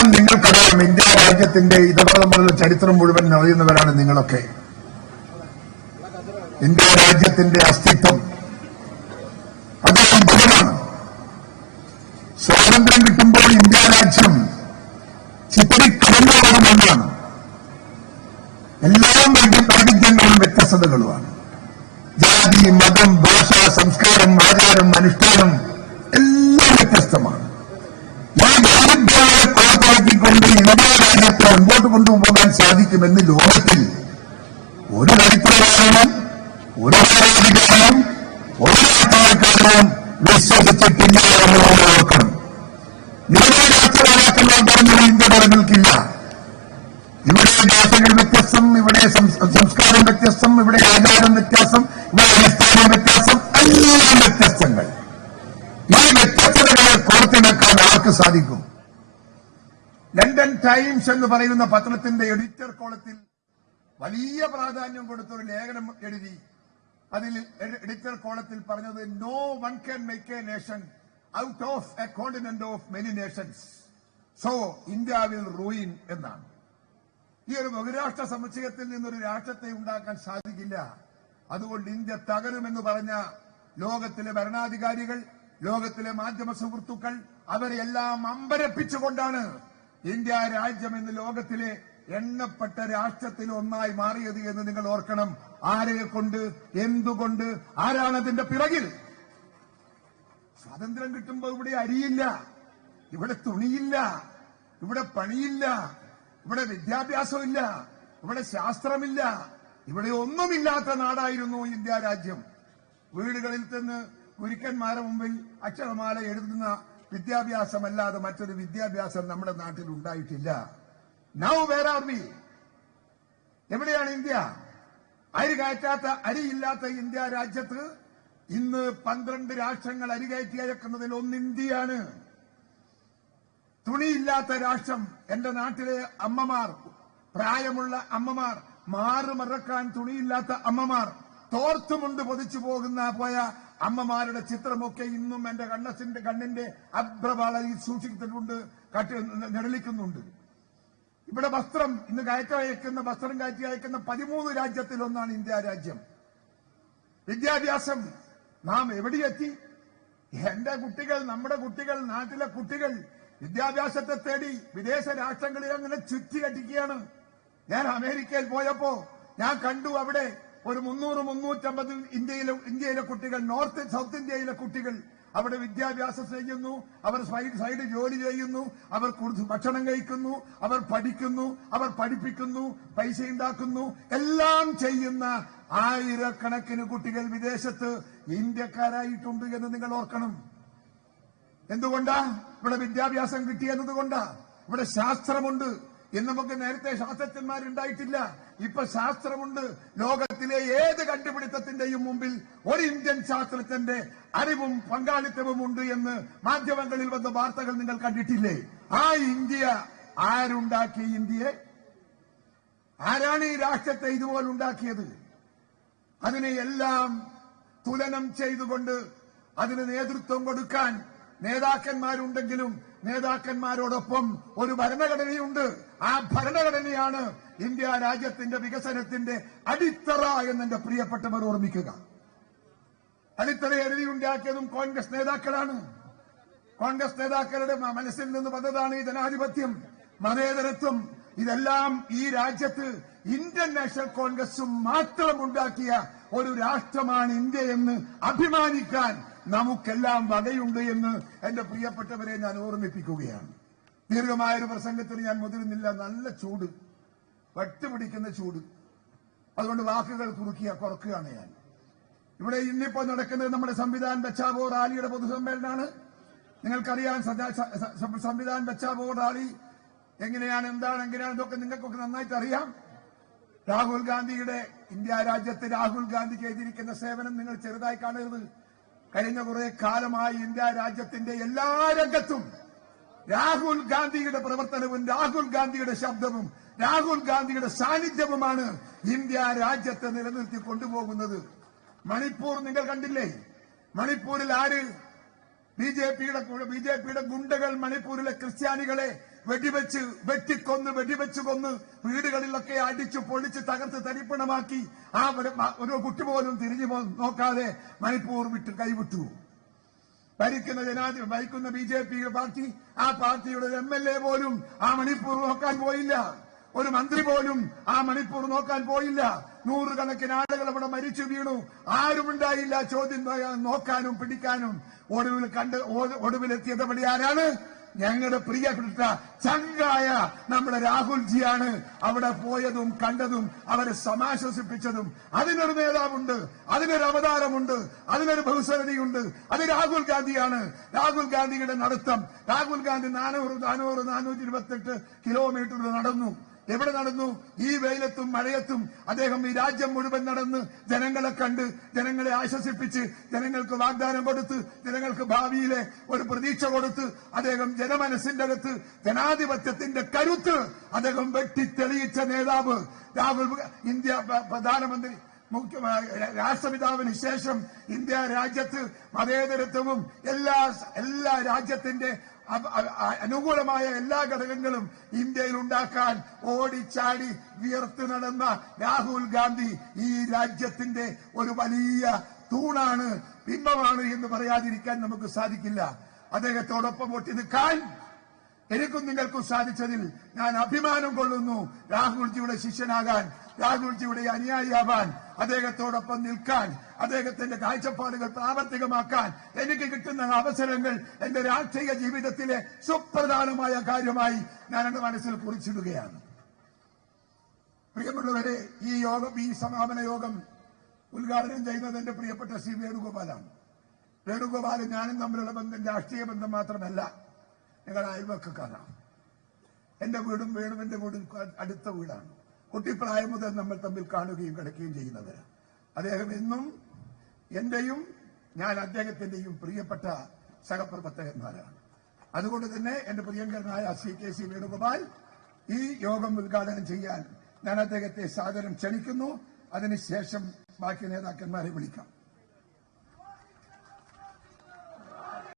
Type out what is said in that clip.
എല്ലാം നിങ്ങൾക്കറിയാം. ഇന്ത്യ രാജ്യത്തിന്റെ ഇതോടൊപ്പമുള്ള ചരിത്രം മുഴുവൻ അറിയുന്നവരാണ് നിങ്ങളൊക്കെ. ഇന്ത്യ രാജ്യത്തിന്റെ അസ്തിത്വം അത് അത്ഭുതമാണ്. സ്വാതന്ത്ര്യം കിട്ടുമ്പോൾ ഇന്ത്യ രാജ്യം ചിത്രീകരണമാണ്. എല്ലാ വൈവിധ്യങ്ങളും വ്യത്യസ്തതകളുമാണ്. ജാതി, മതം, ഭാഷ, സംസ്കാരം, ആചാരം, അനുഷ്ഠാനം എല്ലാം വ്യത്യസ്തമാണ്. ഈ വൈവിധ്യങ്ങളെ പുറത്താക്കിക്കൊണ്ട് ഇന്ത്യ രാജ്യത്തെ മുമ്പോട്ട് കൊണ്ടുപോകാൻ സാധിക്കുമെന്ന് ലോകത്തിൽ ഒരു ചരിത്രകാരനും ഒരു ഭരണാധികാരിയും ഒരു രാഷ്ട്രീയക്കാരനും വിശ്വസിച്ചിട്ടില്ല എന്ന് ഓർക്കണം. ഇവിടെ രാഷ്ട്രീയമാക്കുന്നവർ പറഞ്ഞത് ഇന്ത്യ നിലനിൽക്കില്ല. ഇവിടെ ഭാഷകൾ വ്യത്യസ്തം, ഇവിടെ സംസ്കാരം വ്യത്യസ്തം, ഇവിടെ ആചാരം വ്യത്യാസം, ഇവിടെ അടിസ്ഥാനം വ്യത്യാസം, എല്ലാം വ്യത്യസ്തങ്ങൾ. ഈ വ്യത്യസ്തതകളെ കോർത്തിണക്കാൻ ആർക്ക് സാധിക്കും? ലണ്ടൻ ടൈംസ് എന്ന് പറയുന്ന പത്രത്തിന്റെ എഡിറ്റർ കോളത്തിൽ വലിയ പ്രാധാന്യം കൊടുത്തൊരു ലേഖനം എഴുതി. അതിൽ എഡിറ്റർ കോളത്തിൽ പറഞ്ഞത് no one can make a nation out of a continent of many nations, so India will ruin എന്നാണ്. ഈ ഒരു ബഹുരാഷ്ട്ര സമുച്ചയത്തിൽ നിന്നൊരു രാഷ്ട്രത്തെ ഉണ്ടാക്കാൻ സാധിക്കില്ല. അതുകൊണ്ട് ഇന്ത്യ തകരുമെന്ന് പറഞ്ഞ ലോകത്തിലെ ഭരണാധികാരികൾ, ലോകത്തിലെ മാധ്യമ സുഹൃത്തുക്കൾ, അവരെല്ലാം അമ്പരപ്പിച്ചുകൊണ്ടാണ് ഇന്ത്യ രാജ്യം എന്ന് ലോകത്തിലെ എണ്ണപ്പെട്ട രാഷ്ട്രത്തിൽ ഒന്നായി മാറിയത് എന്ന് നിങ്ങൾ ഓർക്കണം. ആരെ കൊണ്ട്, എന്തുകൊണ്ട്, ആരാണ് അതിന്റെ പിറകിൽ? സ്വാതന്ത്ര്യം കിട്ടുമ്പോൾ ഇവിടെ അരിയില്ല, ഇവിടെ തുണിയില്ല, ഇവിടെ പണിയില്ല, ഇവിടെ വിദ്യാഭ്യാസമില്ല, ഇവിടെ ശാസ്ത്രമില്ല, ഇവിടെ ഒന്നുമില്ലാത്ത നാടായിരുന്നു ഇന്ത്യ രാജ്യം. വീടുകളിൽ നിന്ന് ഗുരുക്കന്മാരുടെ മുമ്പിൽ അക്ഷരമാല എഴുതുന്ന വിദ്യാഭ്യാസമല്ലാതെ മറ്റൊരു വിദ്യാഭ്യാസം നമ്മുടെ നാട്ടിൽ ഉണ്ടായിട്ടില്ല. Now where are we? എവിടെയാണ് ഇന്ത്യ? അരി കയറ്റാത്ത, അരിയില്ലാത്ത ഇന്ത്യ രാജ്യത്ത് ഇന്ന് 12 രാഷ്ട്രങ്ങൾ അരി കയറ്റി അയക്കുന്നതിൽ ഒന്ന് ഇന്ത്യയാണ്. തുണിയില്ലാത്ത രാഷ്ട്രം. എന്റെ നാട്ടിലെ അമ്മമാർ, പ്രായമുള്ള അമ്മമാർ, മാറുമറക്കാൻ തുണിയില്ലാത്ത അമ്മമാർ, തോർത്തുമുണ്ട് പൊതിച്ചു പോയ അമ്മമാരുടെ ചിത്രമൊക്കെ ഇന്നും എന്റെ കണ്ണിന്റെ അഭ്രപാളയിൽ സൂക്ഷിച്ചിട്ടുണ്ട്, നിഴലിക്കുന്നുണ്ട്. ഇവിടെ വസ്ത്രം, ഇന്ന് വസ്ത്രം കയറ്റി അയക്കുന്ന 13 രാജ്യത്തിലൊന്നാണ് ഇന്ത്യ രാജ്യം. വിദ്യാഭ്യാസം നാം എവിടെയെത്തി? എന്റെ കുട്ടികൾ, നമ്മുടെ കുട്ടികൾ, നാട്ടിലെ കുട്ടികൾ വിദ്യാഭ്യാസത്തെ തേടി വിദേശ രാഷ്ട്രങ്ങളിൽ അങ്ങനെ ചുറ്റിയടിക്കുകയാണ്. ഞാൻ അമേരിക്കയിൽ പോയപ്പോ ഞാൻ കണ്ടു, അവിടെ ഒരു 300-350 ഇന്ത്യയിലെ കുട്ടികൾ, സൗത്ത് ഇന്ത്യയിലെ കുട്ടികൾ അവിടെ വിദ്യാഭ്യാസം ചെയ്യുന്നു, അവർ സൈഡ് ജോലി ചെയ്യുന്നു, അവർ ഭക്ഷണം കഴിക്കുന്നു, അവർ പഠിക്കുന്നു, അവർ പഠിപ്പിക്കുന്നു, പൈസ ഉണ്ടാക്കുന്നു, എല്ലാം ചെയ്യുന്ന ആയിരക്കണക്കിന് കുട്ടികൾ വിദേശത്ത് ഇന്ത്യക്കാരായിട്ടുണ്ട് എന്ന് നിങ്ങൾ ഓർക്കണം. എന്തുകൊണ്ടാ? ഇവിടെ വിദ്യാഭ്യാസം കിട്ടിയെന്നതുകൊണ്ടാ. ഇവിടെ ശാസ്ത്രമുണ്ട്. ഇന്ന് നമുക്ക് നേരത്തെ ശാസ്ത്രജ്ഞന്മാരുണ്ടായിട്ടില്ല, ഇപ്പൊ ശാസ്ത്രമുണ്ട്. ലോകത്തിലെ ഏത് കണ്ടുപിടുത്തത്തിന്റെയും മുമ്പിൽ ഒരു ഇന്ത്യൻ ശാസ്ത്രജ്ഞന്റെ അറിവും പങ്കാളിത്തവും ഉണ്ട് എന്ന് മാധ്യമങ്ങളിൽ വന്ന വാർത്തകൾ നിങ്ങൾ കണ്ടിട്ടില്ലേ? ആ ഇന്ത്യ ആരുണ്ടാക്കി? ഇന്ത്യയെ ആരാണ് ഈ രാഷ്ട്രത്തെ ഇതുപോലെ ഉണ്ടാക്കിയത്? അതിനെ എല്ലാം തുലനം ചെയ്തുകൊണ്ട് അതിന് നേതൃത്വം കൊടുക്കാൻ നേതാക്കന്മാരുണ്ടെങ്കിലും നേതാക്കന്മാരോടൊപ്പം ഒരു ഭരണഘടനയുണ്ട്. ആ ഭരണഘടനയാണ് ഇന്ത്യ രാജ്യത്തിന്റെ വികസനത്തിന്റെ അടിത്തറ എന്ന് എന്റെ പ്രിയപ്പെട്ടവർ ഓർമ്മിക്കുക. അടിത്തറ എഴുതിയുണ്ടാക്കിയതും കോൺഗ്രസ് നേതാക്കളാണ്. കോൺഗ്രസ് നേതാക്കളുടെ മനസ്സിൽ നിന്ന് വന്നതാണ് ഈ ജനാധിപത്യം, മതേതരത്വം. ഇതെല്ലാം ഈ രാജ്യത്ത് ഇന്ത്യൻ നാഷണൽ കോൺഗ്രസും മാത്രം ഉണ്ടാക്കിയ ഒരു രാഷ്ട്രമാണ് ഇന്ത്യ എന്ന് അഭിമാനിക്കാൻ നമുക്കെല്ലാം വകയുണ്ട് എന്ന് എന്റെ പ്രിയപ്പെട്ടവരെ ഞാൻ ഓർമ്മിപ്പിക്കുകയാണ്. ദീർഘമായൊരു പ്രസംഗത്തിന് ഞാൻ മുതിരുന്നില്ല. നല്ല ചൂട്, വട്ടുപിടിക്കുന്ന ചൂട്. അതുകൊണ്ട് വാക്കുകൾ കുറക്കുകയാണ് ഞാൻ. ഇവിടെ ഇന്നിപ്പോ നടക്കുന്നത് നമ്മുടെ സംവിധാൻ ബച്ചാവോ റാലിയുടെ പൊതുസമ്മേളനമാണ്. നിങ്ങൾക്കറിയാം സംവിധാൻ ബച്ചാവോ റാലി എങ്ങനെയാണ്, എന്താണ്, എങ്ങനെയാണ്, ഇതൊക്കെ നിങ്ങൾക്കൊക്കെ നന്നായിട്ട് അറിയാം. രാഹുൽ ഗാന്ധിയുടെ, ഇന്ത്യ രാജ്യത്ത് രാഹുൽ ഗാന്ധിക്ക് ചെയ്തിരിക്കുന്ന സേവനം നിങ്ങൾ ചെറുതായി കാണരുത്. കഴിഞ്ഞ കുറെ കാലമായി ഇന്ത്യ രാജ്യത്തിന്റെ എല്ലാ രംഗത്തും രാഹുൽ ഗാന്ധിയുടെ പ്രവർത്തനവും രാഹുൽ ഗാന്ധിയുടെ ശബ്ദവും രാഹുൽ ഗാന്ധിയുടെ സാന്നിധ്യവുമാണ് ഇന്ത്യ രാജ്യത്തെ നിലനിർത്തി കൊണ്ടുപോകുന്നത്. മണിപ്പൂർ നിങ്ങൾ കണ്ടില്ലേ? മണിപ്പൂരിൽ ആര്? ബി ജെ പിയുടെ ഗുണ്ടകൾ മണിപ്പൂരിലെ ക്രിസ്ത്യാനികളെ വെടിവെച്ച് കൊന്ന് വീടുകളിലൊക്കെ അടിച്ചു പൊളിച്ച് തകർത്ത് തരിപ്പണമാക്കി ആ ഒരു കുട്ടി പോലും തിരിഞ്ഞു നോക്കാതെ മണിപ്പൂർ കൈവിട്ടു. ഭരിക്കുന്ന BJP പാർട്ടി, ആ പാർട്ടിയുടെ MLA പോലും ആ മണിപ്പൂർ നോക്കാൻ പോയില്ല. ഒരു മന്ത്രി പോലും ആ മണിപ്പൂർ നോക്കാൻ പോയില്ല. നൂറുകണക്കിന് ആളുകൾ അവിടെ മരിച്ചു വീണു. ആരുമുണ്ടായില്ല ചോദ്യം നോക്കാനും പിടിക്കാനും. ഒടുവിലെത്തിയത് അവിടെ ആരാണ്? ഞങ്ങളുടെ പ്രിയപ്പെട്ട ചങ്കായ നമ്മുടെ രാഹുൽജിയാണ് അവിടെ പോയതും കണ്ടതും അവരെ സമാശ്വസിപ്പിച്ചതും. അതിനൊരു നേതാവുണ്ട്, അതിനൊരു അവതാരമുണ്ട്, അതിനൊരു ബഹുസ്വരതയുണ്ട്. അത് രാഹുൽ ഗാന്ധിയാണ്. രാഹുൽ ഗാന്ധിയുടെ നടത്തം, രാഹുൽ ഗാന്ധി 428 കിലോമീറ്റർ നടന്നു. എവിടെ നടന്നു? ഈ വെയിലത്തും മഴയത്തും അദ്ദേഹം ഈ രാജ്യം മുഴുവൻ നടന്ന് ജനങ്ങളെ കണ്ട്, ജനങ്ങളെ ആശ്വസിപ്പിച്ച്, ജനങ്ങൾക്ക് വാഗ്ദാനം കൊടുത്ത്, ജനങ്ങൾക്ക് ഭാവിയിലെ ഒരു പ്രതീക്ഷ കൊടുത്ത്, അദ്ദേഹം ജനമനസ്സിന്റെ അകത്ത് ജനാധിപത്യത്തിന്റെ കരുത്ത് അദ്ദേഹം വെട്ടിത്തെളിയിച്ച നേതാവ് രാഹുൽ. ഇന്ത്യ പ്രധാനമന്ത്രി, രാഷ്ട്രപിതാവിന് ശേഷം ഇന്ത്യ രാജ്യത്ത് മതേതരത്വവും എല്ലാ രാജ്യത്തിന്റെ അനുകൂലമായ എല്ലാ ഘടകങ്ങളും ഇന്ത്യയിൽ ഉണ്ടാക്കാൻ ഓടിച്ചാടി വിയർത്ത് നടന്ന രാഹുൽ ഗാന്ധി ഈ രാജ്യത്തിന്റെ ഒരു വലിയ തൂണാണ്, ബിംബമാണ് എന്ന് പറയാതിരിക്കാൻ നമുക്ക് സാധിക്കില്ല. അദ്ദേഹത്തോടൊപ്പം ഒട്ടി നിൽക്കാൻ എനിക്കും നിങ്ങൾക്കും സാധിച്ചതിൽ ഞാൻ അഭിമാനം കൊള്ളുന്നു. രാഹുൽജിയുടെ ശിഷ്യനാകാൻ, രാഹുൽജിയുടെ അനുയായിയാവാൻ, അദ്ദേഹത്തോടൊപ്പം നിൽക്കാൻ, അദ്ദേഹത്തിന്റെ കാഴ്ചപ്പാടുകൾ പ്രാവർത്തികമാക്കാൻ എനിക്ക് കിട്ടുന്ന അവസരങ്ങൾ എന്റെ രാഷ്ട്രീയ ജീവിതത്തിലെ സുപ്രധാനമായ കാര്യമായി ഞാൻ എന്റെ മനസ്സിൽ കുറിച്ചിടുകയാണ്. പ്രിയമുള്ളവരെ, ഈ സമാപന യോഗം ഉദ്ഘാടനം ചെയ്യുന്നത് എന്റെ പ്രിയപ്പെട്ട ശ്രീ വേണുഗോപാലാണ്. വേണുഗോപാലും ഞാനും തമ്മിലുള്ള ബന്ധം രാഷ്ട്രീയ ബന്ധം മാത്രമല്ല, ഞങ്ങളുടെ അയൽവക്കക്കാരാണ്. എന്റെ വീടും വേണുവിന്റെ വീടും അടുത്ത വീടാണ്. കുട്ടിപ്രായം മുതൽ നമ്മൾ തമ്മിൽ കാണുകയും കിടക്കുകയും ചെയ്യുന്നവരാണ്. അദ്ദേഹം എന്നും എന്റെയും ഞാൻ അദ്ദേഹത്തിന്റെയും പ്രിയപ്പെട്ട സഹപ്രവർത്തകന്മാരാണ്. അതുകൊണ്ട് തന്നെ എന്റെ പ്രിയങ്കരനായ K.C. വേണുഗോപാൽ ഈ യോഗം ഉദ്ഘാടനം ചെയ്യാൻ ഞാൻ അദ്ദേഹത്തെ സാദരം ക്ഷണിക്കുന്നു. അതിനുശേഷം ബാക്കി നേതാക്കന്മാരെ വിളിക്കാം.